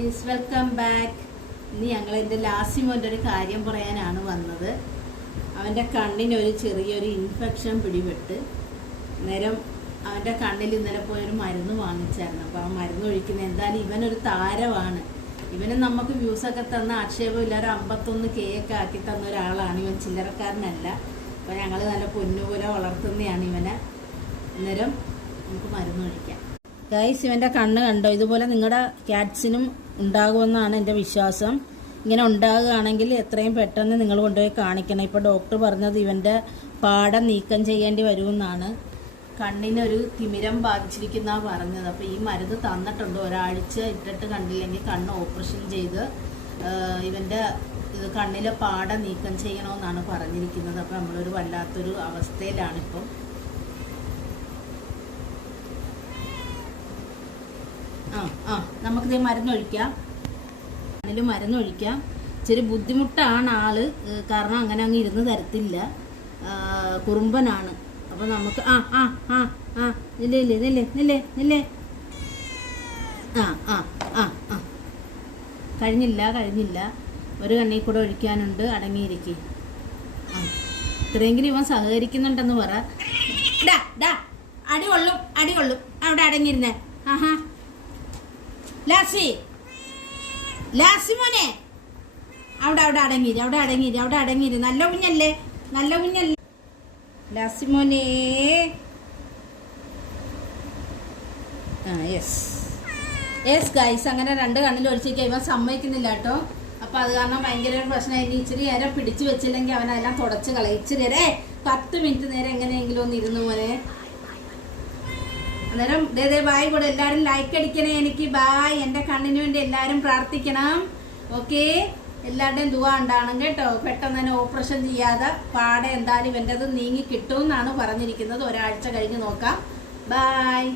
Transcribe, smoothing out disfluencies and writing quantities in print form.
Guys, welcome back. ഇനി ഞങ്ങൾ എൻ്റെ ലാസിമോൻ്റെ ഒരു കാര്യം പറയാനാണ് വന്നത്. അവൻ്റെ കണ്ണിനൊരു ചെറിയൊരു ഇൻഫെക്ഷൻ പിടിപെട്ട് നേരം അവൻ്റെ കണ്ണിൽ ഇന്നലെ പോയൊരു മരുന്ന് വാങ്ങിച്ചായിരുന്നു. അപ്പോൾ ആ മരുന്ന് ഒഴിക്കുന്നത് എന്തായാലും ഇവനൊരു താരമാണ്. ഇവന് നമുക്ക് വ്യൂസൊക്കെ തന്ന ആക്ഷേപമില്ലാതെ 51K ഒക്കെ ആക്കി തന്ന ഒരാളാണ്. ഇവൻ ചില്ലറക്കാരനല്ല. അപ്പോൾ ഞങ്ങൾ നല്ല പൊന്നുപോലെ വളർത്തുന്നതാണ് ഇവനെ. അന്നേരം നമുക്ക് മരുന്ന് ഒഴിക്കാം. ഗൈസ്, ഇവൻ്റെ കണ്ണ് കണ്ടോ? ഇതുപോലെ നിങ്ങളുടെ ക്യാറ്റ്സിനും ഉണ്ടാകുമെന്നാണ് എൻ്റെ വിശ്വാസം. ഇങ്ങനെ ഉണ്ടാകുകയാണെങ്കിൽ എത്രയും പെട്ടെന്ന് നിങ്ങൾ കൊണ്ടുപോയി കാണിക്കണം. ഇപ്പോൾ ഡോക്ടർ പറഞ്ഞത് ഇവൻ്റെ പാടം നീക്കം ചെയ്യേണ്ടി വരുമെന്നാണ്. കണ്ണിനൊരു തിമിരം ബാധിച്ചിരിക്കുന്നതാണ് പറഞ്ഞത്. അപ്പോൾ ഈ മരുന്ന് തന്നിട്ടുണ്ട്. ഒരാഴ്ച ഇട്ടിട്ട് കണ്ടില്ലെങ്കിൽ കണ്ണ് ഓപ്പറേഷൻ ചെയ്ത് ഇവൻ്റെ കണ്ണിലെ പാടം നീക്കം ചെയ്യണമെന്നാണ് പറഞ്ഞിരിക്കുന്നത്. അപ്പോൾ നമ്മളൊരു വല്ലാത്തൊരു അവസ്ഥയിലാണിപ്പം. നമുക്കിത് മരുന്നൊഴിക്കാം. അതിൽ മരുന്നൊഴിക്കാം. ഇച്ചിരി ബുദ്ധിമുട്ടാണ് ആള്, കാരണം അങ്ങനെ അങ്ങ് ഇരുന്ന് തരത്തില്ല. കുറുമ്പനാണ്. അപ്പോൾ നമുക്ക് നില്ലേ കഴിഞ്ഞില്ല. ഒരു കണ്ണിൽ കൂടെ ഒഴിക്കാനുണ്ട്. അടങ്ങിയിരിക്കും. ഇത്രയെങ്കിലും ഇവൻ സഹകരിക്കുന്നുണ്ടെന്ന് പറ. അടി കൊള്ളും. അവിടെ അടങ്ങിയിരുന്നേ. ലാസി മോനെ, അവിടെ അടങ്ങിയിരി. നല്ല കുഞ്ഞല്ലേ ലാസി മോനെ. യെസ് ഗൈസ്, അങ്ങനെ 2 കണ്ണിൽ ഒഴിച്ചേക്ക് ഇവൻ സമ്മതിക്കുന്നില്ല കേട്ടോ. അപ്പൊ അത് കാരണം ഭയങ്കര ഒരു പ്രശ്നമായി. ഇനി ഇച്ചിരി നേരം പിടിച്ചു വെച്ചില്ലെങ്കിൽ അവനെല്ലാം തുടച്ച് കളയും. ഇച്ചിരി നേരം 10 മിനിറ്റ് നേരം എങ്ങനെയെങ്കിലും ഒന്ന് ഇരുന്നു പോലെ. അന്നേരം ബായ് കൂടെ എല്ലാവരും ലൈക്ക് അടിക്കണേ. എനിക്ക് ബായ്. എൻ്റെ കണ്ണിന് വേണ്ടി എല്ലാവരും പ്രാർത്ഥിക്കണം. ഓക്കെ, എല്ലാവരുടെയും ദുആ ഉണ്ടാകണം കേട്ടോ. പെട്ടെന്ന് തന്നെ ഓപ്പറേഷൻ ചെയ്യാതെ പാടെ എന്തായാലും ഇവൻ്റെത് നീങ്ങി കിട്ടുമെന്നാണ് പറഞ്ഞിരിക്കുന്നത്. ഒരാഴ്ച കഴിഞ്ഞ് നോക്കാം. ബായ്.